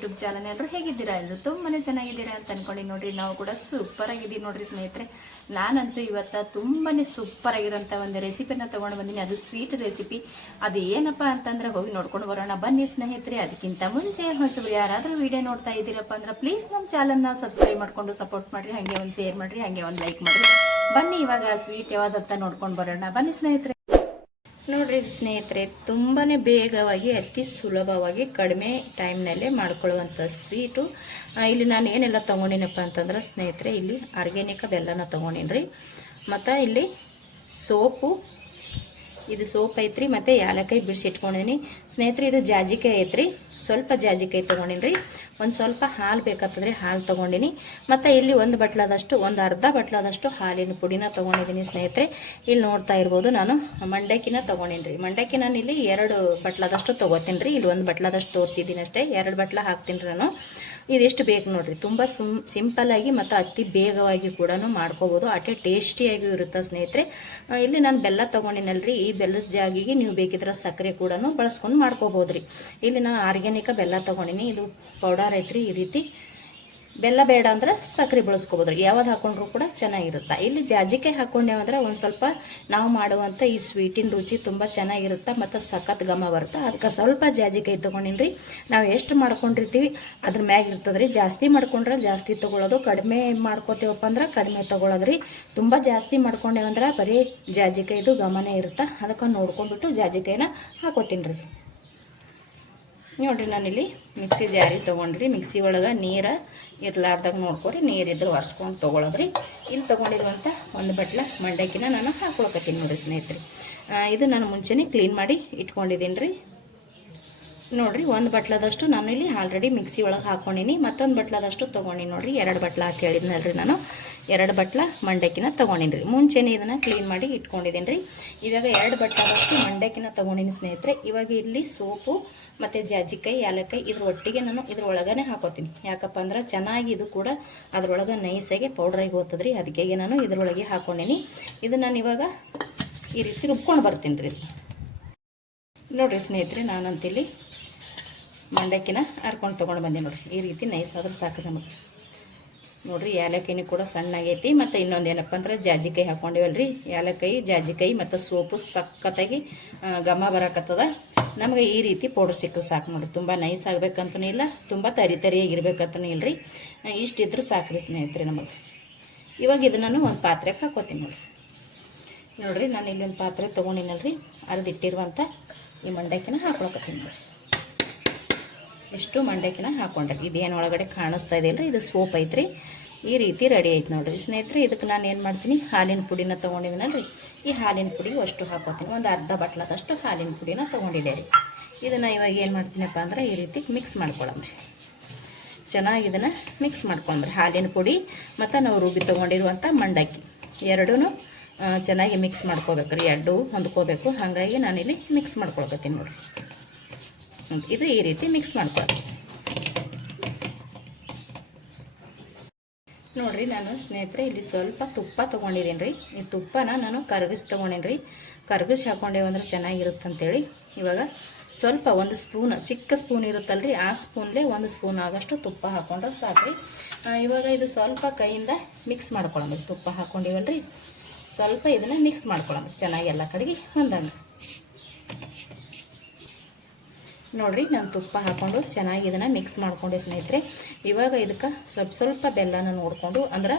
YouTube channel ಎಲ್ಲರೂ ಹೇಗಿದ್ದೀರಾ ಎಲ್ಲರೂ ತುಂಬಾನೇ ಚೆನ್ನಾಗಿದ್ದೀರಾ ಅಂತ ಅನ್ಕೊಂಡು ನೋಡ್ರಿ ನಾವು ಕೂಡ ಸೂಪರ್ ಆಗಿದ್ದೀವಿ ನೋಡ್ರಿ ಸ್ನೇಹಿತರೆ. ನಾನಂತೂ ಇವತ್ತು ತುಂಬಾನೇ ಸೂಪರ್ ಆಗಿರೋಂಥ ಒಂದು ರೆಸಿಪಿನ ತಗೊಂಡು ಬಂದಿನಿ. ಅದು ಸ್ವೀಟ್ ರೆಸಿಪಿ. ಅದು ಏನಪ್ಪಾ ಅಂತಂದ್ರೆ ಹೋಗಿ ನೋಡ್ಕೊಂಡು ಬರೋಣ ಬನ್ನಿ ಸ್ನೇಹಿತರೆ. ಅದಕ್ಕಿಂತ ಮುಂಚೆ ಹೊಸಬರು ಯಾರಾದರೂ ವಿಡಿಯೋ ನೋಡ್ತಾ ಇದ್ದೀರಪ್ಪ ಅಂದ್ರೆ ಪ್ಲೀಸ್ ನಮ್ಮ ಚಾನಲ್ನ ಸಬ್ಸ್ಕ್ರೈಬ್ ಮಾಡ್ಕೊಂಡು ಸಪೋರ್ಟ್ ಮಾಡ್ರಿ, ಹಾಗೆ ಒಂದು ಶೇರ್ ಮಾಡ್ರಿ, ಹಾಗೆ ಒಂದು ಲೈಕ್ ಮಾಡ್ರಿ. ಬನ್ನಿ ಇವಾಗ ಸ್ವೀಟ್ ಯಾವ್ದಂತ ನೋಡ್ಕೊಂಡು ಬರೋಣ ಬನ್ನಿ ಸ್ನೇಹಿತರೆ. ನೋಡ್ರಿ ಸ್ನೇಹಿತರೆ, ತುಂಬಾನೇ ಬೇಗವಾಗಿ ಅತಿ ಸುಲಭವಾಗಿ ಕಡಿಮೆ ಟೈಮ್ನಲ್ಲೇ ಮಾಡ್ಕೊಳ್ಳುವಂಥ ಸ್ವೀಟು. ಇಲ್ಲಿ ನಾನು ಏನೆಲ್ಲ ತೊಗೊಂಡಿನಪ್ಪ ಅಂತಂದ್ರೆ ಸ್ನೇಹಿತರೆ, ಇಲ್ಲಿ ಆರ್ಗ್ಯಾನಿಕ್ ಬೆಲ್ಲನ ತೊಗೊಂಡಿನ್ರಿ, ಮತ್ತು ಇಲ್ಲಿ ಸೋಪು, ಇದು ಸೋಪ್ ಐತ್ರಿ, ಮತ್ತು ಯಾಲಕ್ಕಾಯಿ ಬಿಡಿಸಿಟ್ಕೊಂಡಿನಿ ಸ್ನೇಹಿತರೆ. ಇದು ಜಾಜಿಕಾಯಿ ಐತ್ರಿ, ಸ್ವಲ್ಪ ಜಾಜಿಕಾಯಿ ತೊಗೊಂಡಿನಿ. ಒಂದು ಸ್ವಲ್ಪ ಹಾಲು ಬೇಕಾಗ್ತದ್ರಿ, ಹಾಲು ತೊಗೊಂಡಿನಿ. ಮತ್ತು ಇಲ್ಲಿ ಒಂದು ಬಟ್ಲದಷ್ಟು, ಒಂದು ಅರ್ಧ ಬಟ್ಲದಷ್ಟು ಹಾಲಿನ ಪುಡಿನ ತೊಗೊಂಡಿದ್ದೀನಿ ಸ್ನೇಹಿತರೆ. ಇಲ್ಲಿ ನೋಡ್ತಾ ಇರ್ಬೋದು, ನಾನು ಮಂಡಕ್ಕಿನ ತೊಗೊಂಡಿನಿ. ಮಂಡಕ್ಕಿ ನಾನು ಇಲ್ಲಿ 2 ಬಟ್ಲದಷ್ಟು ತೊಗೋತೀನಿ ರೀ. ಇಲ್ಲಿ 1 ಬಟ್ಲದಷ್ಟು ತೋರಿಸಿದ್ದೀನಿ ಅಷ್ಟೇ, 2 ಬಟ್ಲ ಹಾಕ್ತೀನಿ ನಾನು. ಇದಿಷ್ಟು ಬೇಕು ನೋಡ್ರಿ. ತುಂಬ ಸಿಂಪಲ್ಲಾಗಿ ಮತ್ತು ಅತಿ ಬೇಗವಾಗಿ ಕೂಡ ಮಾಡ್ಕೋಬೋದು, ಅಷ್ಟೇ ಟೇಸ್ಟಿಯಾಗಿ ಇರುತ್ತೆ ಸ್ನೇಹಿತರೆ. ಇಲ್ಲಿ ನಾನು ಬೆಲ್ಲ ತೊಗೊಂಡಿನಲ್ರಿ, ಈ ಬೆಲ್ಲದ ಜಾಗಿಗೆ ನೀವು ಬೇಕಿದ್ರೆ ಸಕ್ಕರೆ ಕೂಡ ಬಳಸ್ಕೊಂಡು ಮಾಡ್ಕೋಬೋದ್ರಿ. ಇಲ್ಲಿ ನಾನು ಆರ್ಗ್ಯಾನಿಕ್ ಬೆಲ್ಲ ತೊಗೊಂಡಿನಿ, ಇದು ಪೌಡರ್ ಐತ್ರಿ. ಈ ರೀತಿ ಬೆಲ್ಲ ಬೇಡ ಅಂದ್ರೆ ಸಕ್ಕರೆ ಬಳಸ್ಕೋಬೋದ್ರಿ, ಯಾವ್ದು ಹಾಕೊಂಡ್ರು ಕೂಡ ಚೆನ್ನಾಗಿರುತ್ತೆ. ಇಲ್ಲಿ ಜಾಜಿಕಾಯಿ ಹಾಕೊಂಡೇವಂದ್ರೆ ಒಂದು ಸ್ವಲ್ಪ ನಾವು ಮಾಡುವಂಥ ಈ ಸ್ವೀಟಿನ ರುಚಿ ತುಂಬ ಚೆನ್ನಾಗಿರುತ್ತೆ ಮತ್ತು ಸಖತ್ ಘಮ ಬರುತ್ತೆ. ಅದಕ್ಕೆ ಸ್ವಲ್ಪ ಜಾಜಿಕಾಯಿ ತೊಗೊಂಡಿನಿ. ನಾವು ಎಷ್ಟು ಮಾಡ್ಕೊಂಡಿರ್ತೀವಿ ಅದ್ರ ಮ್ಯಾಗ ಇರ್ತದ್ರಿ. ಜಾಸ್ತಿ ಮಾಡ್ಕೊಂಡ್ರೆ ಜಾಸ್ತಿ ತೊಗೊಳೋದು, ಕಡಿಮೆ ಮಾಡ್ಕೋತೀವಪ್ಪ ಅಂದ್ರೆ ಕಡಿಮೆ ತೊಗೊಳೋದ್ರಿ. ತುಂಬ ಜಾಸ್ತಿ ಮಾಡ್ಕೊಂಡೇವಂದ್ರೆ ಬರೀ ಜಾಜಿಕಾಯಿದು ಘಮನೇ ಇರುತ್ತೆ. ಅದಕ್ಕೆ ನೋಡ್ಕೊಂಡ್ಬಿಟ್ಟು ಜಾಜಿಕಾಯಿನ ಹಾಕೋತೀನಿ ರೀ. ನೋಡ್ರಿ, ನಾನಿಲ್ಲಿ ಮಿಕ್ಸಿ ಜಾರಿ ತೊಗೊಂಡ್ರಿ. ಮಿಕ್ಸಿ ಒಳಗೆ ನೀರು ಇರ್ಲಾರ್ದಾಗ ನೋಡ್ಕೊರಿ, ನೀರಿದ್ರೆ ಒರೆಸ್ಕೊಂಡು ತೊಗೊಳೋದ್ರಿ. ಇಲ್ಲಿ ತೊಗೊಂಡಿರುವಂಥ 1 ಬಟ್ಲ ಮಂಡಕ್ಕಿನ ನಾನು ಹಾಕೊಳಕತ್ತೀನಿ ನೋಡಿರಿ ಸ್ನೇಹಿತರೆ. ಇದು ನಾನು ಮುಂಚೆನೇ ಕ್ಲೀನ್ ಮಾಡಿ ಇಟ್ಕೊಂಡಿದ್ದೀನಿ ರೀ. ನೋಡ್ರಿ, 1 ಬಟ್ಲದಷ್ಟು ನಾನು ಇಲ್ಲಿ ಆಲ್ರೆಡಿ ಮಿಕ್ಸಿ ಒಳಗೆ ಹಾಕೊಂಡಿನಿ. ಮತ್ತೊಂದು ಬಟ್ಲದಷ್ಟು ತೊಗೊಂಡಿನಿ ನೋಡ್ರಿ. 2 ಬಟ್ಲ ಹಾಕಿ ಹೇಳಿದ್ನಲ್ರಿ ನಾನು, 2 ಬಟ್ಲ ಮಂಡಕ್ಕಿನ ತೊಗೊಂಡಿನಿ ರೀ. ಮುಂಚೆನೇ ಇದನ್ನು ಕ್ಲೀನ್ ಮಾಡಿ ಇಟ್ಕೊಂಡಿದ್ದೀನಿ ರೀ. ಇವಾಗ 2 ಬಟ್ಲದಷ್ಟು ಮಂಡಕ್ಕಿನ ತೊಗೊಂಡಿನಿ ಸ್ನೇಹಿತರೆ. ಇವಾಗ ಇಲ್ಲಿ ಸೋಪು ಮತ್ತು ಜಾಜಿಕಾಯಿ, ಯಾಲಕ್ಕಾಯಿ ಇದ್ರ ಒಟ್ಟಿಗೆ ನಾನು ಇದ್ರೊಳಗನೆ ಹಾಕೋತೀನಿ. ಯಾಕಪ್ಪ ಅಂದ್ರೆ ಚೆನ್ನಾಗಿ ಇದು ಕೂಡ ಅದ್ರೊಳಗೆ ನೈಸಾಗಿ ಪೌಡ್ರಾಗಿ ಹೋಗ್ತದ್ರಿ. ಅದಕ್ಕೆ ನಾನು ಇದ್ರೊಳಗೆ ಹಾಕೊಂಡಿನಿ. ಇದು ನಾನು ಇವಾಗ ಈ ರೀತಿ ರುಬ್ಕೊಂಡು ಬರ್ತೀನಿ ರೀ. ನೋಡಿರಿ ಸ್ನೇಹಿತರೆ, ನಾನಂತಿಲ್ಲಿ ಮಂಡಕ್ಕಿನ ಹರ್ಕೊಂಡು ತೊಗೊಂಡು ಬಂದೆ ನೋಡಿರಿ. ಈ ರೀತಿ ನೈಸ್ ಆದ್ರೆ ಸಾಕು ನಮಗೆ. ನೋಡಿರಿ, ಯಾಲಕ್ಕಾಯಿನೂ ಕೂಡ ಸಣ್ಣಾಗೈತಿ. ಮತ್ತು ಇನ್ನೊಂದು ಏನಪ್ಪ ಅಂದ್ರೆ ಜಾಜಿಕಾಯಿ ಹಾಕೊಂಡಿವಲ್ರಿ, ಯಾಲಕ್ಕಾಯಿ, ಜಾಜಿಕಾಯಿ ಮತ್ತು ಸೋಪು ಸಖತ್ತಾಗಿ ಘಮ ಬರಕತ್ತದ. ನಮಗೆ ಈ ರೀತಿ ಪೌಡ್ರ್ ಸಿಕ್ಕರೆ ಸಾಕು ನೋಡಿರಿ. ತುಂಬ ನೈಸ್ ಆಗಬೇಕಂತನೂ ಇಲ್ಲ, ತುಂಬ ತರಿಯಾಗಿರ್ಬೇಕಂತನೂ ಇಲ್ಲರಿ. ಇಷ್ಟಿದ್ರೆ ಸಾಕ್ರಿ ಸ್ನೇಹಿತರೆ ನಮಗೆ. ಇವಾಗ ಇದು ನಾನು ಒಂದು ಪಾತ್ರೆಗೆ ಹಾಕೋತೀನಿ ನೋಡಿರಿ. ನಾನು ಇಲ್ಲಿ ಒಂದು ಪಾತ್ರೆ ತೊಗೊಂಡಿನಲ್ರಿ, ಅರ್ದಿಟ್ಟಿರುವಂಥ ಈ ಮಂಡಕ್ಕಿನ ಹಾಕೊಳಕತ್ತೀನಿ ನೋಡಿರಿ. ಇಷ್ಟು ಮಂಡಕ್ಕಿನ ಹಾಕೊಂಡ್ರಿ. ಇದೇನು ಒಳಗಡೆ ಕಾಣಿಸ್ತಾ ಇದೆಯಲ್ಲ, ಇದು ಸೋಪ್ ಐತ್ರಿ. ಈ ರೀತಿ ರೆಡಿ ಐತೆ ನೋಡಿರಿ ಸ್ನೇಹಿತರೆ. ಇದಕ್ಕೆ ನಾನು ಏನು ಮಾಡ್ತೀನಿ, ಹಾಲಿನ ಪುಡಿನ ತೊಗೊಂಡಿದ್ದೀನಲ್ರಿ, ಈ ಹಾಲಿನ ಪುಡಿ ಅಷ್ಟು ಹಾಕೋತೀನಿ. ಒಂದು ಅರ್ಧ ಬಟ್ಲದಷ್ಟು ಹಾಲಿನ ಪುಡಿನ ತೊಗೊಂಡಿದ್ದೆ ರೀ. ಇದನ್ನು ಇವಾಗ ಏನು ಮಾಡ್ತೀನಪ್ಪ ಅಂದ್ರೆ ಈ ರೀತಿ ಮಿಕ್ಸ್ ಮಾಡ್ಕೊಳ್ಳಮ್ರಿ. ಚೆನ್ನಾಗಿ ಇದನ್ನು ಮಿಕ್ಸ್ ಮಾಡ್ಕೊಂಡ್ರಿ. ಹಾಲಿನ ಪುಡಿ ಮತ್ತು ನಾವು ರುಬ್ಬಿ ತೊಗೊಂಡಿರುವಂಥ ಮಂಡಕ್ಕಿ ಎರಡೂ ಚೆನ್ನಾಗಿ ಮಿಕ್ಸ್ ಮಾಡ್ಕೋಬೇಕು ರೀ. 2 ಹೊಂದ್ಕೋಬೇಕು. ಹಾಗಾಗಿ ನಾನಿಲ್ಲಿ ಮಿಕ್ಸ್ ಮಾಡ್ಕೊಳ್ತೀನಿ ನೋಡಿರಿ. ಇದು ಈ ರೀತಿ ಮಿಕ್ಸ್ ಮಾಡ್ಕೊಳ್ಳಿ ನೋಡಿರಿ. ನಾನು ಸ್ನೇಹಿತರೆ ಇಲ್ಲಿ ಸ್ವಲ್ಪ ತುಪ್ಪ ತೊಗೊಂಡಿದ್ದೀನಿ ರೀ. ಈ ತುಪ್ಪನ ನಾನು ಕರಗಿಸಿ ತೊಗೊಂಡೇನಿ ರೀ. ಕರಗಿಸಿ ಹಾಕೊಂಡೇವಂದ್ರೆ ಚೆನ್ನಾಗಿರುತ್ತೆ ಅಂತೇಳಿ ಇವಾಗ ಸ್ವಲ್ಪ 1 ಸ್ಪೂನ್, ಚಿಕ್ಕ ಸ್ಪೂನ್ ಇರುತ್ತಲ್ರಿ, ಆ ಸ್ಪೂನ್ಲೇ 1 ಸ್ಪೂನ್ ಆಗೋಷ್ಟು ತುಪ್ಪ ಹಾಕೊಂಡ್ರೆ ಸಾಕ್ರಿ. ಇವಾಗ ಇದು ಸ್ವಲ್ಪ ಕೈಯಿಂದ ಮಿಕ್ಸ್ ಮಾಡ್ಕೊಳ್ಳೋಣ. ತುಪ್ಪ ಹಾಕೊಂಡಿವಲ್ರಿ, ಸ್ವಲ್ಪ ಇದನ್ನು ಮಿಕ್ಸ್ ಮಾಡ್ಕೊಳ್ಳೋಣ ಚೆನ್ನಾಗಿ ಎಲ್ಲ ಕಡೆಗೆ ಹೊಂದಂಗೆ. ನೋಡಿರಿ, ನಾನು ತುಪ್ಪ ಹಾಕ್ಕೊಂಡು ಚೆನ್ನಾಗಿ ಇದನ್ನು ಮಿಕ್ಸ್ ಮಾಡ್ಕೊಂಡೆ ಸ್ನೇಹಿತರೆ. ಇವಾಗ ಇದಕ್ಕೆ ಸ್ವಲ್ಪ ಬೆಲ್ಲನ ನೋಡಿಕೊಂಡು, ಅಂದ್ರೆ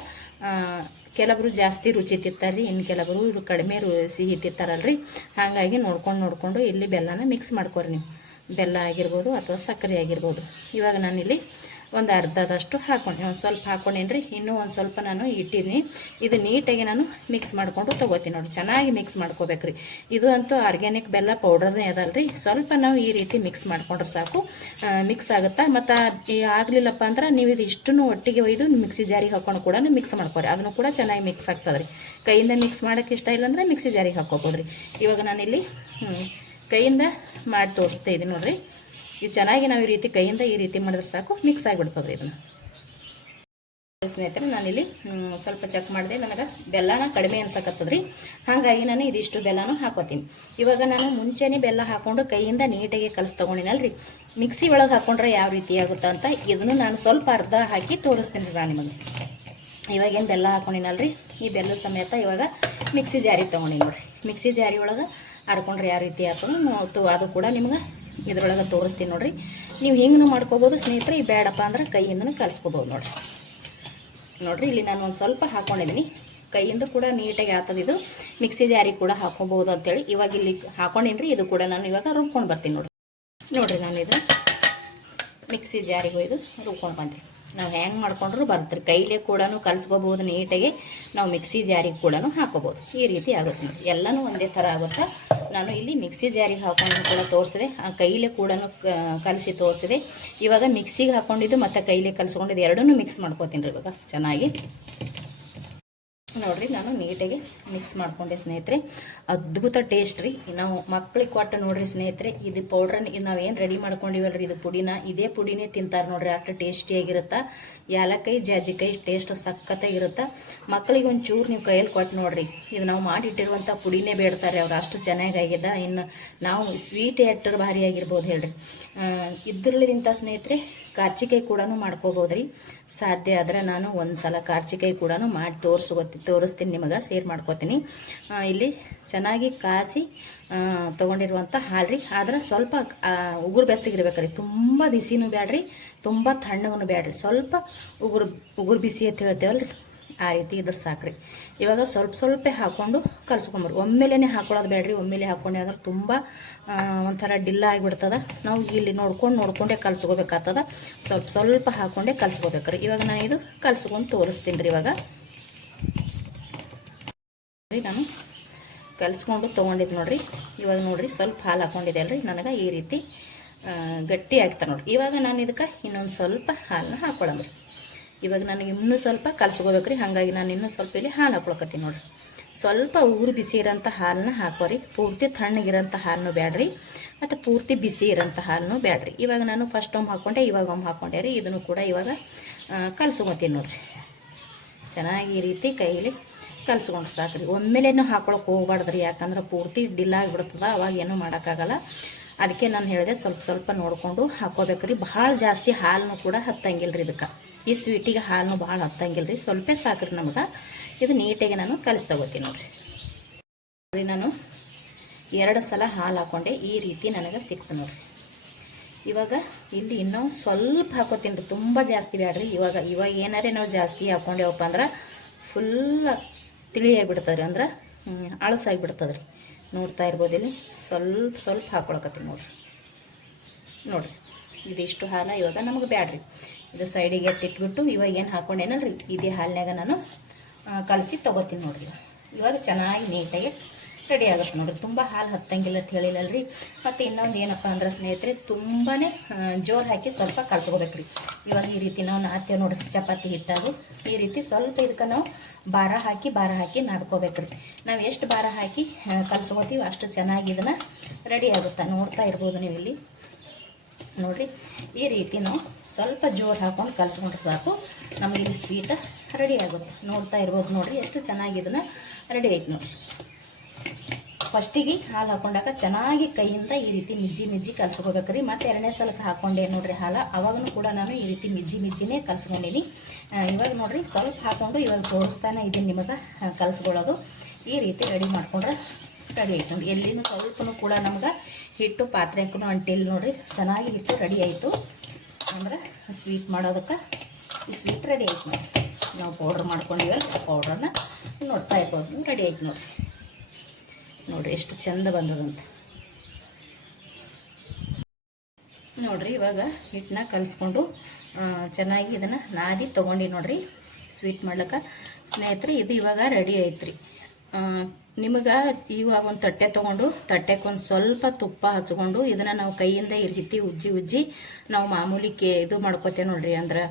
ಕೆಲವರು ಜಾಸ್ತಿ ರುಚಿ ತಿಂತಾರ್ರಿ, ಇನ್ನು ಕೆಲವರು ಇವರು ಕಡಿಮೆ ಸಿಹಿ ತಿಂತಾರಲ್ರಿ. ಹಾಗಾಗಿ ನೋಡ್ಕೊಂಡು ಇಲ್ಲಿ ಬೆಲ್ಲನ ಮಿಕ್ಸ್ ಮಾಡ್ಕೊರಿ ನೀವು. ಬೆಲ್ಲ ಆಗಿರ್ಬೋದು ಅಥವಾ ಸಕ್ಕರೆ ಆಗಿರ್ಬೋದು. ಇವಾಗ ನಾನಿಲ್ಲಿ ಒಂದು ಅರ್ಧದಷ್ಟು ಹಾಕ್ಕೊಂಡೆ, ಒಂದು ಸ್ವಲ್ಪ ಹಾಕ್ಕೊಂಡೇನ್ರಿ. ಇನ್ನೂ ಒಂದು ಸ್ವಲ್ಪ ನಾನು ಇಟ್ಟಿನಿ. ಇದು ನೀಟಾಗಿ ನಾನು ಮಿಕ್ಸ್ ಮಾಡ್ಕೊಂಡು ತೊಗೋತೀನಿ ನೋಡಿ. ಚೆನ್ನಾಗಿ ಮಿಕ್ಸ್ ಮಾಡ್ಕೋಬೇಕ್ರಿ. ಇದು ಅಂತೂ ಆರ್ಗ್ಯಾನಿಕ್ ಬೆಲ್ಲ ಪೌಡರ್ನೇ ಅದಲ್ರಿ. ಸ್ವಲ್ಪ ನಾವು ಈ ರೀತಿ ಮಿಕ್ಸ್ ಮಾಡ್ಕೊಂಡ್ರೆ ಸಾಕು, ಮಿಕ್ಸ್ ಆಗುತ್ತಾ. ಮತ್ತು ಆಗಲಿಲ್ಲಪ್ಪ ಅಂದ್ರೆ ನೀವು ಇದು ಇಷ್ಟನ್ನು ಒಟ್ಟಿಗೆ ಒಯ್ದು ಮಿಕ್ಸಿ ಜಾರಿಗೆ ಹಾಕೊಂಡು ಕೂಡ ಮಿಕ್ಸ್ ಮಾಡ್ಕೊರಿ, ಅದನ್ನು ಕೂಡ ಚೆನ್ನಾಗಿ ಮಿಕ್ಸ್ ಆಗ್ತದೆ ರೀ. ಕೈಯಿಂದ ಮಿಕ್ಸ್ ಮಾಡೋಕ್ಕೆ ಇಷ್ಟ ಇಲ್ಲ ಅಂದರೆ ಮಿಕ್ಸಿ ಜಾರಿಗೆ ಹಾಕ್ಕೋಬೋದ್ರಿ. ಇವಾಗ ನಾನಿಲ್ಲಿ ಕೈಯಿಂದ ಮಾಡಿ ತೋರಿಸ್ತಾ ಇದ್ದೀನಿ ನೋಡಿರಿ. ಇದು ಚೆನ್ನಾಗಿ ನಾವು ಈ ರೀತಿ ಕೈಯಿಂದ ಈ ರೀತಿ ಮಾಡಿದ್ರೆ ಸಾಕು, ಮಿಕ್ಸ್ ಆಗಿಬಿಡ್ತದ್ರಿ ಇದನ್ನು. ಸ್ನೇಹಿತರೆ, ನಾನಿಲ್ಲಿ ಸ್ವಲ್ಪ ಚೆಕ್ ಮಾಡಿದೆ, ನನಗೆ ಬೆಲ್ಲನ ಕಡಿಮೆ ಅನ್ಸಕತ್ತದ್ರಿ. ಹಾಗಾಗಿ ನಾನು ಇದಿಷ್ಟು ಬೆಲ್ಲನೂ ಹಾಕೋತೀನಿ. ಇವಾಗ ನಾನು ಮುಂಚೆನೇ ಬೆಲ್ಲ ಹಾಕೊಂಡು ಕೈಯಿಂದ ನೀಟಾಗಿ ಕಲಸಿ ತೊಗೊಂಡಿನಲ್ರಿ, ಮಿಕ್ಸಿ ಒಳಗೆ ಹಾಕೊಂಡ್ರೆ ಯಾವ ರೀತಿ ಆಗುತ್ತೆ ಅಂತ ಇದನ್ನು ನಾನು ಸ್ವಲ್ಪ ಅರ್ಧ ಹಾಕಿ ತೋರಿಸ್ತೀನಿ ರೀ ನಾನು ನಿಮಗೆ. ಇವಾಗೇನು ಬೆಲ್ಲ ಹಾಕೊಂಡಿನಲ್ರಿ, ಈ ಬೆಲ್ಲ ಸಮೇತ ಇವಾಗ ಮಿಕ್ಸಿ ಜಾರಿ ತೊಗೊಂಡಿ ನೋಡಿರಿ. ಮಿಕ್ಸಿ ಜಾರಿ ಒಳಗೆ ಹರ್ಕೊಂಡ್ರೆ ಯಾವ ರೀತಿ ಆಗ್ತದೆ ಅದು ಕೂಡ ನಿಮ್ಗೆ ಇದ್ರೊಳಗೆ ತೋರಿಸ್ತೀನಿ ನೋಡಿರಿ. ನೀವು ಹಿಂಗೂ ಮಾಡ್ಕೋಬೋದು ಸ್ನೇಹಿತರೆ, ಈ ಬೇಡಪ್ಪ ಅಂದ್ರೆ ಕೈಯಿಂದನೂ ಕಲಿಸ್ಕೋಬೋದು ನೋಡಿರಿ. ಇಲ್ಲಿ ನಾನು ಒಂದು ಸ್ವಲ್ಪ ಹಾಕ್ಕೊಂಡಿದ್ದೀನಿ, ಕೈಯಿಂದ ಕೂಡ ನೀಟಾಗಿ ಆಗ್ತದೆ. ಇದು ಮಿಕ್ಸಿ ಜಾರಿ ಕೂಡ ಹಾಕ್ಕೊಬೋದು ಅಂತೇಳಿ ಇವಾಗ ಇಲ್ಲಿ ಹಾಕೊಂಡಿನ್ರಿ. ಇದು ಕೂಡ ನಾನು ಇವಾಗ ರುಬ್ಕೊಂಡು ಬರ್ತೀನಿ ನೋಡಿರಿ. ನಾನು ಇದು ಮಿಕ್ಸಿ ಜಾರಿಗೆ ಒಯ್ದು ರುಬ್ಕೊಂಡು ಬಂತೀನಿ. ನಾವು ಹೆಂಗೆ ಮಾಡ್ಕೊಂಡ್ರು ಬರ್ತೀರಿ, ಕೈಲೇ ಕೂಡ ಕಲಿಸ್ಕೋಬೋದು ನೀಟಾಗಿ. ನಾವು ಮಿಕ್ಸಿ ಜಾರಿಗೆ ಕೂಡ ಹಾಕೋಬೋದು. ಈ ರೀತಿ ಆಗುತ್ತೆ ನೋಡಿ, ಎಲ್ಲನೂ ಒಂದೇ ಥರ ಆಗುತ್ತಾ. ನಾನು ಇಲ್ಲಿ ಮಿಕ್ಸಿ ಜಾರಿಗೆ ಹಾಕೊಂಡು ಕೂಡ ತೋರಿಸಿದೆ, ಆ ಕೈಲೇ ಕೂಡ ಕಲಿಸಿ ತೋರಿಸಿದೆ. ಇವಾಗ ಮಿಕ್ಸಿಗೆ ಹಾಕ್ಕೊಂಡಿದ್ದು ಮತ್ತು ಕೈಲೇ ಕಲಿಸ್ಕೊಂಡಿದ್ದು ಎರಡನ್ನೂ ಮಿಕ್ಸ್ ಮಾಡ್ಕೋತೀನಿ ರೀ ಇವಾಗ ಚೆನ್ನಾಗಿ. ನೋಡಿರಿ ನಾನು ನೀಟಾಗಿ ಮಿಕ್ಸ್ ಮಾಡ್ಕೊಂಡೆ ಸ್ನೇಹಿತರೆ. ಅದ್ಭುತ ಟೇಸ್ಟ್ ರೀ. ನಾವು ಮಕ್ಳಿಗೆ ಕೊಟ್ಟು ನೋಡಿರಿ ಸ್ನೇಹಿತರೆ, ಇದು ಪೌಡ್ರನ್ನ ನಾವೇನು ರೆಡಿ ಮಾಡ್ಕೊಂಡಿವಲ್ರಿ, ಇದು ಪುಡಿನ ಇದೇ ಪುಡಿನೇ ತಿಂತಾರೆ ನೋಡಿರಿ. ಅಷ್ಟು ಟೇಸ್ಟಿಯಾಗಿರುತ್ತೆ. ಏಲಕ್ಕಾಯಿ ಜಾಜಿಕಾಯಿ ಟೇಸ್ಟ್ ಸಖತ್ತಾಗಿರುತ್ತೆ. ಮಕ್ಳಿಗೆ ಒಂಚೂರು ನೀವು ಕೈಯಲ್ಲಿ ಕೊಟ್ಟು ನೋಡಿರಿ, ಇದು ನಾವು ಮಾಡಿಟ್ಟಿರುವಂಥ ಪುಡಿನೇ ಬೇಡ್ತಾರೆ ಅವ್ರು, ಅಷ್ಟು ಚೆನ್ನಾಗಾಗಿದೆ. ಇನ್ನು ನಾವು ಸ್ವೀಟ್ ಎಟ್ಟರು ಭಾರಿ ಆಗಿರ್ಬೋದು ಹೇಳ್ರಿ. ಇದ್ರಲ್ಲಿಂಥ ಸ್ನೇಹಿತರೆ ಕಾರ್ಚಿಕಾಯಿ ಕೂಡ ಮಾಡ್ಕೋಬೋದು ರೀ. ಸಾಧ್ಯ ಆದರೆ ನಾನು ಒಂದು ಸಲ ಕಾರ್ಚಿಕಾಯಿ ಕೂಡ ಮಾಡಿ ತೋರಿಸ್ತೀನಿ ನಿಮಗೆ, ಶೇರ್ ಮಾಡ್ಕೋತೀನಿ. ಇಲ್ಲಿ ಚೆನ್ನಾಗಿ ಕಾಸಿ ತೊಗೊಂಡಿರುವಂಥ ಹಾಲು ರೀ. ಆದ್ರೆ ಸ್ವಲ್ಪ ಉಗುರು ಬೆಚ್ಚಗಿರ್ಬೇಕ್ರಿ, ತುಂಬ ಬಿಸಿನೂ ಬೇಡ್ರಿ, ತುಂಬ ತಣ್ಣಗೂ ಬೇಡ್ರಿ. ಸ್ವಲ್ಪ ಉಗುರು ಬಿಸಿ ಅಂತ ಹೇಳ್ತೇವಲ್ರಿ, ಆ ರೀತಿ ಇದ್ರ ಸಾಕ್ರಿ. ಇವಾಗ ಸ್ವಲ್ಪ ಹಾಕ್ಕೊಂಡು ಕಲ್ಸ್ಕೊಂಬರ್ರಿ. ಒಮ್ಮೆಲೇ ಹಾಕೊಳ್ಳೋದು ಬೇಡ್ರಿ. ಒಮ್ಮೆಲೆ ಹಾಕ್ಕೊಂಡೆ ಅಂದ್ರೆ ತುಂಬ ಒಂಥರ ಡಿಲ್ಲ ಆಗಿಬಿಡ್ತದ. ನಾವು ಇಲ್ಲಿ ನೋಡ್ಕೊಂಡೇ ಕಲ್ಸ್ಕೋಬೇಕಾಗ್ತದ. ಸ್ವಲ್ಪ ಹಾಕ್ಕೊಂಡೆ ಕಲ್ಸ್ಕೋಬೇಕ್ರಿ. ಇವಾಗ ನಾನು ಇದು ಕಲ್ಸ್ಕೊಂಡು ತೋರಿಸ್ತೀನಿ ರೀ. ಇವಾಗ ನಾನು ಕಲ್ಸ್ಕೊಂಡು ತೊಗೊಂಡಿದ್ದು ನೋಡಿರಿ. ಇವಾಗ ನೋಡಿರಿ ಸ್ವಲ್ಪ ಹಾಲು ಹಾಕ್ಕೊಂಡಿದ್ದೆ ಅಲ್ರಿ, ನನಗೆ ಈ ರೀತಿ ಗಟ್ಟಿ ಆಗ್ತಾ ನೋಡಿರಿ. ಇವಾಗ ನಾನು ಇದಕ್ಕೆ ಇನ್ನೊಂದು ಸ್ವಲ್ಪ ಹಾಲನ್ನ ಹಾಕ್ಕೊಳ್ಳಂಬ್ರಿ. ಇವಾಗ ನನಗೆ ಇನ್ನೂ ಸ್ವಲ್ಪ ಕಲ್ಸ್ಕೋಬೇಕ್ರಿ, ಹಾಗಾಗಿ ನಾನು ಇನ್ನೂ ಸ್ವಲ್ಪ ಇಲ್ಲಿ ಹಾಲು ಹಾಕ್ಕೊಳಕತ್ತೀನಿ ನೋಡಿರಿ. ಸ್ವಲ್ಪ ಉಗುರು ಬಿಸಿ ಇರೋಂಥ ಹಾಲನ್ನ ಹಾಕೋರಿ. ಪೂರ್ತಿ ತಣ್ಣಗಿರೋಂಥ ಹಾಲನ್ನು ಬೇಡ್ರಿ, ಮತ್ತು ಪೂರ್ತಿ ಬಿಸಿ ಇರೋಂಥ ಹಾಲನ್ನು ಬೇಡ್ರಿ. ಇವಾಗ ನಾನು ಫಸ್ಟ್ ಒಮ್ಮೆ ಹಾಕ್ಕೊಂಡೆ, ಇವಾಗ ಒಮ್ಮೆ ಹಾಕ್ಕೊಂಡೆ ರೀ. ಇದನ್ನು ಕೂಡ ಇವಾಗ ಕಲ್ಸ್ಕೊತೀನಿ ನೋಡಿರಿ. ಚೆನ್ನಾಗಿ ಈ ರೀತಿ ಕೈಯಲ್ಲಿ ಕಲ್ಸ್ಕೊಂಡು ಸಾಕ್ರಿ. ಒಮ್ಮೆಲೇನು ಹಾಕೊಳಕ್ಕೆ ಹೋಗ್ಬಾರ್ದ್ರಿ, ಯಾಕಂದ್ರೆ ಪೂರ್ತಿ ಡಿಲ್ಲ ಆಗಿಬಿಡ್ತದ, ಅವಾಗ ಏನೂ ಮಾಡೋಕ್ಕಾಗಲ್ಲ. ಅದಕ್ಕೆ ನಾನು ಹೇಳಿದೆ ಸ್ವಲ್ಪ ನೋಡಿಕೊಂಡು ಹಾಕೋಬೇಕ್ರಿ. ಭಾಳ ಜಾಸ್ತಿ ಹಾಲನ್ನು ಕೂಡ ಹತ್ತಂಗಿಲ್ಲ ರೀ ಇದಕ್ಕೆ. ಈ ಸ್ವೀಟಿಗೆ ಹಾಲನ್ನು ಭಾಳ ಹತ್ತಂಗಿಲ್ಲ ರೀ, ಸ್ವಲ್ಪ ಸಾಕ್ರಿ ನಮಗೆ. ಇದು ನೀಟಾಗಿ ನಾನು ಕಲಿಸಿ ತಗೋತೀನಿ ನೋಡಿರಿ. ನಾನು 2 ಸಲ ಹಾಲು ಹಾಕ್ಕೊಂಡೆ, ಈ ರೀತಿ ನನಗೆ ಸಿಕ್ತು ನೋಡಿರಿ. ಇವಾಗ ಇಲ್ಲಿ ಇನ್ನೂ ಸ್ವಲ್ಪ ಹಾಕೋತೀನಿ ರೀ, ತುಂಬ ಜಾಸ್ತಿ ಬೇಡ್ರಿ. ಇವಾಗ ಏನಾರೇ ನಾವು ಜಾಸ್ತಿ ಹಾಕ್ಕೊಂಡೇವಪ್ಪ ಅಂದ್ರೆ ಫುಲ್ ತಿಳಿಯಾಗಿಬಿಡ್ತದೆ ರೀ, ಅಂದ್ರೆ ಅಳಸಾಗಿಬಿಡ್ತದೆ ರೀ. ನೋಡ್ತಾ ಇರ್ಬೋದು ಇಲ್ಲಿ ಸ್ವಲ್ಪ ಹಾಕ್ಕೊಳಕತ್ತೀನಿ ನೋಡಿರಿ. ಇದಿಷ್ಟು ಹಾಲು ಇವಾಗ ನಮಗೆ ಬೇಡ್ರಿ. ಇದು ಸೈಡಿಗೆ ಎತ್ತಿಟ್ಬಿಟ್ಟು ಇವಾಗ ಏನು ಹಾಕ್ಕೊಂಡೇನಲ್ರಿ, ಇದೇ ಹಾಲಿನಾಗ ನಾನು ಕಲಸಿ ತೊಗೋತೀನಿ ನೋಡಿರಿ. ಇವಾಗ ಚೆನ್ನಾಗಿ ನೀಟಾಗಿ ರೆಡಿ ಆಗುತ್ತೆ ನೋಡಿರಿ. ತುಂಬ ಹಾಲು ಹತ್ತಂಗಿಲ್ಲ ಅಂತ ಹೇಳಿಲ್ಲಲ್ರಿ. ಮತ್ತು ಇನ್ನೊಂದು ಏನಪ್ಪ ಅಂದ್ರೆ ಸ್ನೇಹಿತರೆ, ತುಂಬಾ ಜೋರು ಹಾಕಿ ಸ್ವಲ್ಪ ಕಲ್ಸ್ಕೋಬೇಕ್ರಿ. ಇವಾಗ ಈ ರೀತಿ ನಾವು ನಾದ್ತೇವೆ ನೋಡಿರಿ, ಚಪಾತಿ ಹಿಟ್ಟಾಗು ಈ ರೀತಿ ಸ್ವಲ್ಪ ಇದಕ್ಕೆ ನಾವು ಭಾರ ಹಾಕಿ ನಾದ್ಕೋಬೇಕ್ರಿ. ನಾವು ಎಷ್ಟು ಭಾರ ಹಾಕಿ ಕಲ್ಸ್ಕೋತೀವಿ ಅಷ್ಟು ಚೆನ್ನಾಗಿ ಇದನ್ನು ರೆಡಿ ಆಗುತ್ತೆ. ನೋಡ್ತಾ ಇರ್ಬೋದು ನೀವು ಇಲ್ಲಿ ನೋಡಿರಿ. ಈ ರೀತಿ ನಾವು ಸ್ವಲ್ಪ ಜೋರು ಹಾಕ್ಕೊಂಡು ಕಲ್ಸ್ಕೊಂಡ್ರೆ ಸಾಕು, ನಮಗೆ ಇಲ್ಲಿ ಸ್ವೀಟ್ ರೆಡಿ ಆಗುತ್ತೆ. ನೋಡ್ತಾ ಇರ್ಬೋದು ನೋಡಿರಿ ಎಷ್ಟು ಚೆನ್ನಾಗಿ ಇದನ್ನು ರೆಡಿ ಆಯ್ತು ನೋಡಿರಿ. ಫಸ್ಟಿಗೆ ಹಾಲು ಹಾಕೊಂಡಾಗ ಚೆನ್ನಾಗಿ ಕೈಯಿಂದ ಈ ರೀತಿ ಮಿಜ್ಜಿ ಕಲ್ಸ್ಕೋಬೇಕ್ರಿ. ಮತ್ತು 2ನೇ ಸಲಕ್ಕೆ ಹಾಕ್ಕೊಂಡೆ ನೋಡಿರಿ ಹಾಲು, ಅವಾಗೂ ಕೂಡ ನಾನು ಈ ರೀತಿ ಮಿಜ್ಜಿನೇ ಕಲ್ಸ್ಕೊಂಡೀನಿ. ಇವಾಗ ನೋಡಿರಿ ಸ್ವಲ್ಪ ಹಾಕ್ಕೊಂಡು ಇವಾಗ ತೋರಿಸ್ತಾನೆ ಇದನ್ನು ನಿಮಗೆ ಕಲ್ಸ್ಕೊಳ್ಳೋದು. ಈ ರೀತಿ ರೆಡಿ ಮಾಡ್ಕೊಂಡ್ರೆ ರೆಡಿ ಆಯ್ತು ನೋಡಿ. ಎಲ್ಲಿನೂ ಸ್ವಲ್ಪನೂ ಕೂಡ ನಮ್ಗೆ ಹಿಟ್ಟು ಪಾತ್ರೆಗೂ ಅಂಟಿಲ್ಲ ನೋಡಿರಿ, ಚೆನ್ನಾಗಿ ಹಿಟ್ಟು ರೆಡಿ ಆಯಿತು. ಅಂದ್ರೆ ಸ್ವೀಟ್ ಮಾಡೋದಕ್ಕೆ ಈ ಸ್ವೀಟ್ ರೆಡಿ ಆಯ್ತು ನೋಡಿ. ನಾವು ಪೌಡ್ರ್ ಮಾಡ್ಕೊಂಡಿವಲ್ಲ, ಪೌಡ್ರನ್ನ ನೋಡ್ತಾ ಇರ್ಬೋದು ರೆಡಿ ಆಯ್ತು ನೋಡಿರಿ ಎಷ್ಟು ಚಂದ ಬಂದದಂತ ನೋಡಿರಿ. ಇವಾಗ ಹಿಟ್ಟನ್ನ ಕಲಿಸ್ಕೊಂಡು ಚೆನ್ನಾಗಿ ಇದನ್ನು ನಾದಿ ತೊಗೊಂಡು ನೋಡಿರಿ ಸ್ವೀಟ್ ಮಾಡ್ಲಿಕ್ಕೆ ಸ್ನೇಹಿತರೆ. ಇದು ಇವಾಗ ರೆಡಿ ಆಯ್ತು ರೀ. ನಿಮಗೆ ಇವಾಗ ಒಂದು ತಟ್ಟೆ ತೊಗೊಂಡು ತಟ್ಟೆಗೆ ಒಂದು ಸ್ವಲ್ಪ ತುಪ್ಪ ಹಚ್ಕೊಂಡು ಇದನ್ನು ನಾವು ಕೈಯಿಂದ ಈ ರೀತಿ ಉಜ್ಜಿ ನಾವು ಮಾಮೂಲಿ ಇದು ಮಾಡ್ಕೋತೇವೆ ನೋಡಿರಿ. ಅಂದ್ರೆ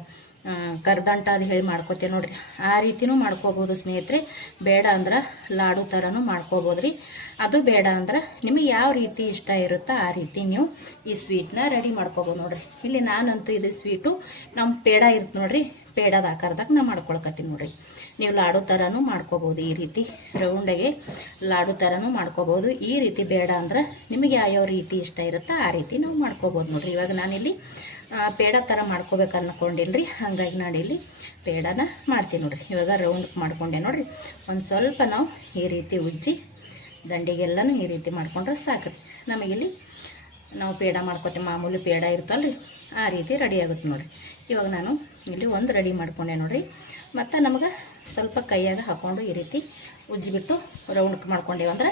ಕರ್ದಂಟ ಅದು ಹೇಳಿ ಮಾಡ್ಕೋತೇವೆ ನೋಡ್ರಿ. ಆ ರೀತಿನೂ ಮಾಡ್ಕೋಬೋದು ಸ್ನೇಹಿತರೆ. ಬೇಡ ಅಂದ್ರೆ ಲಾಡು ಥರನೂ ಮಾಡ್ಕೋಬೋದು ರೀ. ಅದು ಬೇಡ ಅಂದ್ರೆ ನಿಮಗೆ ಯಾವ ರೀತಿ ಇಷ್ಟ ಇರುತ್ತೋ ಆ ರೀತಿ ನೀವು ಈ ಸ್ವೀಟ್ನ ರೆಡಿ ಮಾಡ್ಕೋಬೋದು ನೋಡ್ರಿ. ಇಲ್ಲಿ ನಾನಂತೂ ಇದು ಸ್ವೀಟು ನಮ್ಮ ಪೇಡ ಇರುತ್ತೆ ನೋಡ್ರಿ, ಪೇಡದ ಆಕಾರದಾಗ ನಾ ಮಾಡ್ಕೊಳಕತ್ತೀನಿ ನೋಡ್ರಿ. ನೀವು ಲಾಡು ಥರನೂ ಮಾಡ್ಕೋಬೋದು, ಈ ರೀತಿ ರೌಂಡಾಗೆ ಲಾಡು ಥರನೂ ಮಾಡ್ಕೋಬೋದು. ಈ ರೀತಿ ಬೇಡ ಅಂದ್ರೆ ನಿಮಗೆ ಯಾವ್ಯಾವ ರೀತಿ ಇಷ್ಟ ಇರುತ್ತೋ ಆ ರೀತಿ ನಾವು ಮಾಡ್ಕೋಬೋದು ನೋಡ್ರಿ. ಇವಾಗ ನಾನಿಲ್ಲಿ ಪೇಡ ಥರ ಮಾಡ್ಕೋಬೇಕು ಅಂದ್ಕೊಂಡಿಲ್ರಿ, ಹಾಗಾಗಿ ನಾನಿಲ್ಲಿ ಪೇಡನ ಮಾಡ್ತೀನಿ ನೋಡ್ರಿ. ಇವಾಗ ರೌಂಡ್ ಮಾಡ್ಕೊಂಡೆ ನೋಡ್ರಿ. ಒಂದು ಸ್ವಲ್ಪ ನಾವು ಈ ರೀತಿ ಉಜ್ಜಿ ದಂಡಿಗೆಲ್ಲನೂ ಈ ರೀತಿ ಮಾಡ್ಕೊಂಡ್ರೆ ಸಾಕ್ರಿ. ನಮಗಿಲ್ಲಿ ನಾವು ಪೇಡ ಮಾಡ್ಕೋತೀವಿ, ಮಾಮೂಲಿ ಪೇಡ ಇರ್ತಲ್ರಿ, ಆ ರೀತಿ ರೆಡಿ ಆಗುತ್ತೆ ನೋಡ್ರಿ. ಇವಾಗ ನಾನು ಇಲ್ಲಿ ಒಂದು ರೆಡಿ ಮಾಡ್ಕೊಂಡೆ ನೋಡ್ರಿ. ಮತ್ತು ನಮಗೆ ಸ್ವಲ್ಪ ಕೈಯಾಗ ಹಾಕ್ಕೊಂಡು ಈ ರೀತಿ ಉಜ್ಜಿಬಿಟ್ಟು ರೌಂಡ್ ಮಾಡ್ಕೊಂಡೇವು ಅಂದ್ರೆ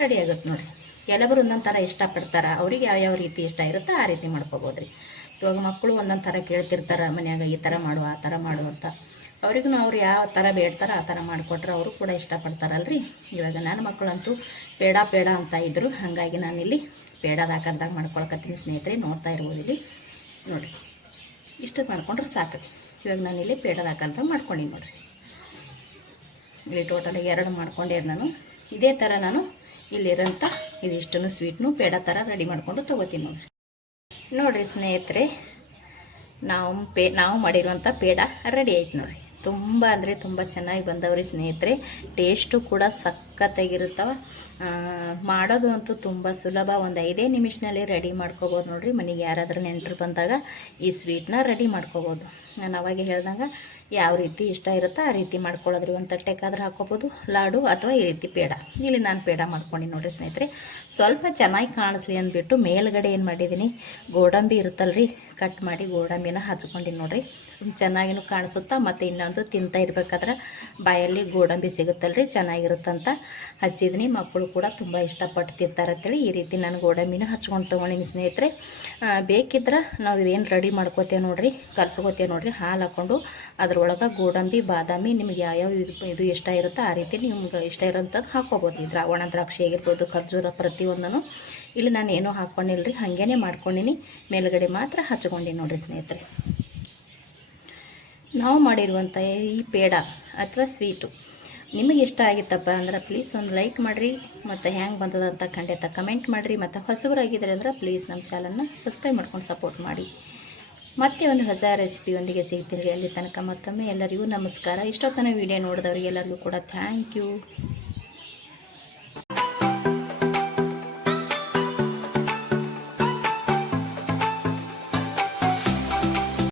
ರೆಡಿ ಆಗುತ್ತೆ ನೋಡ್ರಿ. ಕೆಲವರು ಒಂದೊಂದು ಥರ ಇಷ್ಟಪಡ್ತಾರೆ, ಅವ್ರಿಗೆ ಯಾವ್ಯಾವ ರೀತಿ ಇಷ್ಟ ಇರುತ್ತೋ ಆ ರೀತಿ ಮಾಡ್ಕೋಬೋದು ರೀ. ಇವಾಗ ಮಕ್ಕಳು ಒಂದೊಂದು ಥರ ಕೇಳ್ತಿರ್ತಾರೆ ಮನ್ಯಾಗ, ಈ ಥರ ಮಾಡು ಆ ಥರ ಮಾಡು ಅಂತ. ಅವ್ರಿಗೂ ಅವ್ರು ಯಾವ ಥರ ಬೇಡ್ತಾರೋ ಆ ಥರ ಮಾಡಿಕೊಟ್ರೆ ಅವರು ಕೂಡ ಇಷ್ಟಪಡ್ತಾರಲ್ರಿ. ಇವಾಗ ನನ್ನ ಮಕ್ಕಳಂತೂ ಪೇಡ ಪೇಡ ಅಂತ ಇದ್ದರು, ಹಾಗಾಗಿ ನಾನಿಲ್ಲಿ ಪೇಡದ ಆಕಾರದಾಗ ಮಾಡ್ಕೊಳಕತ್ತೀನಿ ಸ್ನೇಹಿತರೆ. ನೋಡ್ತಾ ಇರ್ಬೋದು ಇಲ್ಲಿ ನೋಡಿರಿ, ಇಷ್ಟು ಮಾಡ್ಕೊಂಡ್ರೆ ಸಾಕ್ರಿ. ಇವಾಗ ನಾನಿಲ್ಲಿ ಪೇಡದ ಆಕಾರದಾಗ ಮಾಡ್ಕೊಂಡೀನಿ ನೋಡಿರಿ. ಇಲ್ಲಿ ಟೋಟಲಾಗಿ 2 ಮಾಡ್ಕೊಂಡೆ ನಾನು. ಇದೇ ಥರ ನಾನು ಇಲ್ಲಿರೋಂಥ ಇದಿಷ್ಟನ್ನು ಸ್ವೀಟ್ನು ಪೇಡ ಥರ ರೆಡಿ ಮಾಡಿಕೊಂಡು ತೊಗೋತೀನಿ ನೋಡಿರಿ ಸ್ನೇಹಿತರೆ. ನಾವು ಮಾಡಿರುವಂಥ ಪೇಡ ರೆಡಿ ಆಯ್ತು ನೋಡಿರಿ. ತುಂಬ ಅಂದರೆ ತುಂಬ ಚೆನ್ನಾಗಿ ಬಂದವ್ರಿ ಸ್ನೇಹಿತರೆ. ಟೇಸ್ಟು ಕೂಡ ಸಖತ್ತಾಗಿರುತ್ತವ. ಮಾಡೋದು ಅಂತೂ ತುಂಬ ಸುಲಭ, ಒಂದು 5 ನಿಮಿಷದಲ್ಲಿ ರೆಡಿ ಮಾಡ್ಕೋಬೋದು ನೋಡಿರಿ. ಮನೆಗೆ ಯಾರಾದರೂ ನೆಂಟರು ಬಂದಾಗ ಈ ಸ್ವೀಟ್ನ ರೆಡಿ ಮಾಡ್ಕೋಬೋದು. ನಾನು ಅವಾಗೆ ಹೇಳ್ದಂಗೆ ಯಾವ ರೀತಿ ಇಷ್ಟ ಇರುತ್ತೋ ಆ ರೀತಿ ಮಾಡ್ಕೊಳ್ಳೋದ್ರಿ. ಒಂದು ತಟ್ಟೆಗಾದ್ರೆ ಹಾಕೋಬೋದು ಲಾಡು, ಅಥವಾ ಈ ರೀತಿ ಪೇಡ. ಇಲ್ಲಿ ನಾನು ಪೇಡ ಮಾಡ್ಕೊಂಡು ನೋಡಿರಿ ಸ್ನೇಹಿತರೆ. ಸ್ವಲ್ಪ ಚೆನ್ನಾಗಿ ಕಾಣಿಸ್ಲಿ ಅಂದ್ಬಿಟ್ಟು ಮೇಲ್ಗಡೆ ಏನು ಮಾಡಿದ್ದೀನಿ, ಗೋಡಂಬಿ ಇರುತ್ತಲ್ರಿ, ಕಟ್ ಮಾಡಿ ಗೋಡಂಬಿನ ಹಚ್ಕೊಂಡಿನಿ ನೋಡಿರಿ. ಚೆನ್ನಾಗಿನೂ ಕಾಣಿಸುತ್ತಾ, ಮತ್ತು ಇನ್ನೊಂದು ತಿಂತಾ ಇರ್ಬೇಕಾದ್ರೆ ಬಾಯಲ್ಲಿ ಗೋಡಂಬಿ ಸಿಗುತ್ತಲ್ರಿ, ಚೆನ್ನಾಗಿರುತ್ತಂತ ಹಚ್ಚಿದ್ದೀನಿ. ಮಕ್ಕಳು ಕೂಡ ತುಂಬ ಇಷ್ಟಪಟ್ಟು ತಿಂತಾರಂತೇಳಿ ಈ ರೀತಿ ನಾನು ಗೋಡಂಬಿನ ಹಚ್ಕೊಂಡು ತೊಗೊಂಡಿನಿ ಸ್ನೇಹಿತರೆ. ಬೇಕಿದ್ರೆ ನಾವು ಇದೇನು ರೆಡಿ ಮಾಡ್ಕೋತೇವೆ ನೋಡಿರಿ, ಕಲ್ಸ್ಕೋತೇವೆ ನೋಡಿರಿ. ಹಾಲು ಹಾಕ್ಕೊಂಡು ಅದ್ರೊಳಗೆ ಗೋಡಂಬಿ, ಬಾದಾಮಿ, ನಿಮ್ಗೆ ಯಾವ್ಯಾವ ಇದು ಇಷ್ಟ ಇರುತ್ತೋ ಆ ರೀತಿ ನಿಮ್ಗೆ ಇಷ್ಟ ಇರೋಂಥದ್ದು ಹಾಕ್ಕೋಬೋದು. ಒಣ ದ್ರಾಕ್ಷಿ ಆಗಿರ್ಬೋದು, ಖರ್ಜೂರ, ಪ್ರತಿಯೊಂದನ್ನು ಇಲ್ಲಿ ನಾನು ಏನೂ ಹಾಕ್ಕೊಂಡಿಲ್ರಿ, ಹಾಗೇ ಮಾಡ್ಕೊಂಡಿನಿ. ಮೇಲುಗಡೆ ಮಾತ್ರ ಹಚ್ಕೊಂಡಿನಿ ನೋಡಿರಿ ಸ್ನೇಹಿತರೆ. ನಾವು ಮಾಡಿರುವಂಥ ಈ ಪೇಡ ಅಥವಾ ಸ್ವೀಟು ನಿಮಗೆ ಇಷ್ಟ ಆಗಿತ್ತಪ್ಪ ಅಂದ್ರೆ ಪ್ಲೀಸ್ ಒಂದು ಲೈಕ್ ಮಾಡಿರಿ, ಮತ್ತು ಹ್ಯಾಂಗೆ ಬಂದದಂತ ಖಂಡಿತ ಕಮೆಂಟ್ ಮಾಡಿರಿ. ಮತ್ತು ಹೊಸಬರಾಗಿದ್ದಾರೆ ಅಂದ್ರೆ ಪ್ಲೀಸ್ ನಮ್ಮ ಚಾನಲ್ನ ಸಬ್ಸ್ಕ್ರೈಬ್ ಮಾಡ್ಕೊಂಡು ಸಪೋರ್ಟ್ ಮಾಡಿ. ಮತ್ತೆ ಒಂದು ಹೊಸ ರೆಸಿಪಿಯೊಂದಿಗೆ ಸಿಗ್ತೀನಿ. ಅಲ್ಲಿ ತನಕ ಮತ್ತೊಮ್ಮೆ ಎಲ್ಲರಿಗೂ ನಮಸ್ಕಾರ. ಇಷ್ಟೊತ್ತನ ವಿಡಿಯೋ ನೋಡಿದವರಿಗೆಲ್ಲರಿಗೂ ಕೂಡ ಥ್ಯಾಂಕ್ ಯು.